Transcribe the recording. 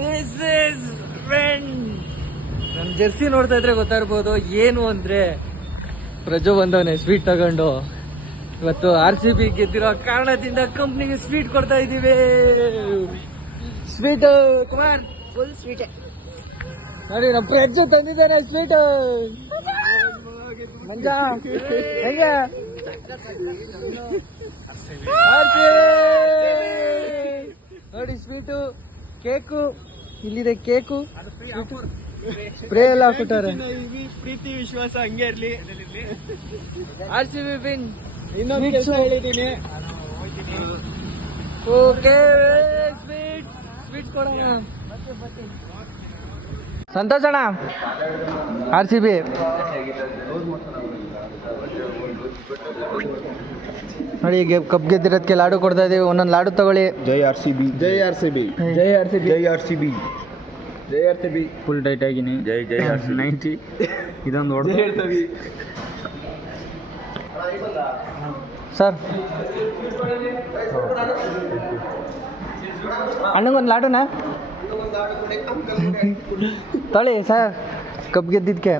This is ನನ್ನ Jersey ನೋಡ್ತಾ ಇದ್ರೆ ಗೊತ್ತಾಗ್ಬೋದು ಏನು ಅಂದ್ರೆ ಪ್ರಜು ಬಂದವನೆ ಸ್ವೀಟ್ ತಗೊಂಡು. ಇವತ್ತು RCB ಗೆದ್ದಿರೋ ಕಾರಣದಿಂದ ಕಂಪ್ನಿಗೆ ಸ್ವೀಟ್ ಕೊಡ್ತಾ ಇದೀವಿ. Sweet Kumar full sweet. ನೋಡಿ ನಮ್ಮ ಪ್ರಜು ತಂದಿದ್ದಾನೆ ಸ್ವೀಟ್. ಮಂಜ ಹೆಂಗ ನೋಡಿ ಸ್ವೀಟು, ಕೇಕು ಇಲ್ಲಿದೆ. ಕೇಕು ಸ್ಪ್ರೇ ಎಲ್ಲ ಹಾಕ್ಬಿಟ್ಟಾರೆ. ಪ್ರೀತಿ ವಿಶ್ವಾಸ ಹಂಗೆ ಇರ್ಲಿ. RCB win. ಇನ್ನೊಂದು ಕೆಲಸ ಹೇಳಿದೀನಿ. ಓಕೆ ಸ್ವೀಟ್ ಕೊಡೋಣ. ಸಂತೋಷ್ ಅಣ್ಣ RCB. ನೋಡಿ ಕಪ್ ಗೆದ್ದಿರೋದಕ್ಕೆ ಲಾಡು ಕೊಡ್ತಾ ಇದೀವಿ. ಒಂದೊಂದು ಲಾಡು ತಗೊಳ್ಳಿ. ಜೈ RCB. ಜೈ RCB. ಜೈ RCB. ಜೈ RCB. ಜೈ RCB. ಫುಲ್ ಟೈಟ್ ಆಗಿನಿ. ಜೈ 90 ಇದೊಂದು ಹೊಡೆದು ಹೇಳ್ತೀವಿ ಸರ್. ಅಣ್ಣಂಗೊಂದು ಲಾಡುನಾ ತೊಳಿ ಸರ್, ಕಪ್ ಗೆದ್ದಿದ್ಕೆ.